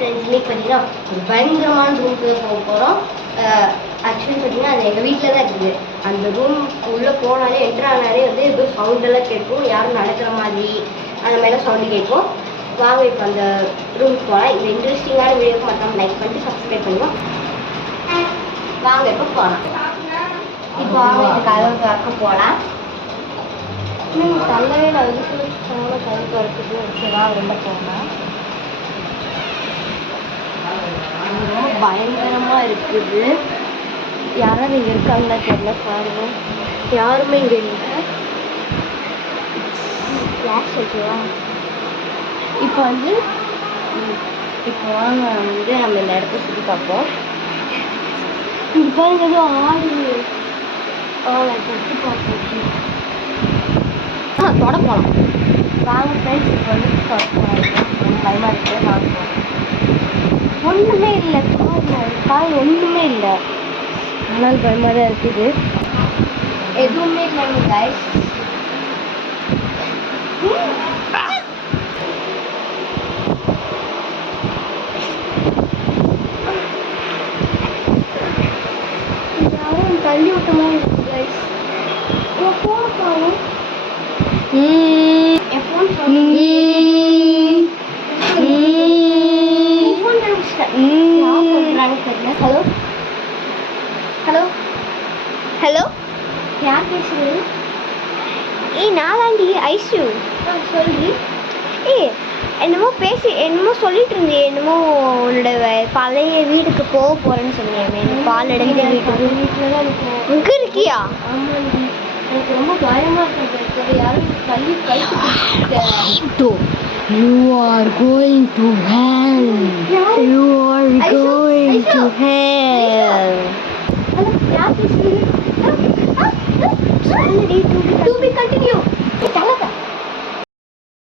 Friends இன்னைக்கு பார்த்தீங்கன்னா ஒரு பயங்கரமான ரூமுக்கு போக போகிறோம். ஆக்சுவலி பார்த்தீங்கன்னா அது எங்கள் வீட்டில் தான் இருக்குது. அந்த ரூம் உள்ளே போனாலே என்ட்ரு ஆனாலே வந்து ஏதோ சவுண்டெல்லாம் கேட்கும், யாரும் நடக்கிற மாதிரி அந்த மாதிரிலாம் சவுண்டு கேட்கும். வாங்க இப்போ அந்த ரூமுக்கு போகலாம். இந்த இன்ட்ரெஸ்டிங்கான வீடியோக்கு மற்றவங்க லைக் பண்ணிட்டு சப்ஸ்கிரைப் பண்ணுவோம். வாங்க இப்போ போகலாம். இப்போ வாங்க இந்த கதவை திறக்க போகலாம். தலையில் அதுக்கு கதவு திறக்குது வச்சுதான் வெளில போகலாம். ரொம்ப பயங்கரமாக இருக்குது. யாரும் இங்கே இருக்காங்களா தெரியல, பாருங்க யாருமே இங்கே இல்லை. ஃப்ளாஷ் ஓகேவா? இப்போ வந்து இப்போ வாங்க வந்து நம்ம இந்த இடத்த சுற்றி பார்ப்போம். இது பாருங்க ஏதோ ஆடு சுற்றி பார்ப்போம். தொட போகலாம். வாங்க ஃப்ரெண்ட்ஸ் இப்போ வந்து ரொம்ப பயமாக இருக்குது. வாங்க போகலாம். ஒன்றுமே இல்லை, கால் ஒன்றுமே இல்லை, ஆனால் பயமாக தான் இருக்குது. எதுவுமே இல்லைங்க கைஸ். யாரும் தள்ளி விட்ட மாதிரி இருக்கு கைஸ். என் ஃபோன் பாருங்க. என் ஃபோன் ஹலோ ஹலோ ஹலோ, யார் பேசுறது? ஏய் நாளாண்டி ஐஷு. சொல்லி என்னமோ என்னமோ சொல்லிட்டு இருந்தியே, என்னமோ உன்னோட பழைய வீட்டுக்கு போக போறேன்னு சொன்னியாமே, பால் அடைஞ்ச வீட்டுக்கு. அங்கே இருக்கியா? ஆமாண்டி, எனக்கு ரொம்ப பயமா இருக்கு. யாரும் தள்ளி கழித்து. You are going to hell. You are going to hell. Hello, யார் பேசுறது? To be continued.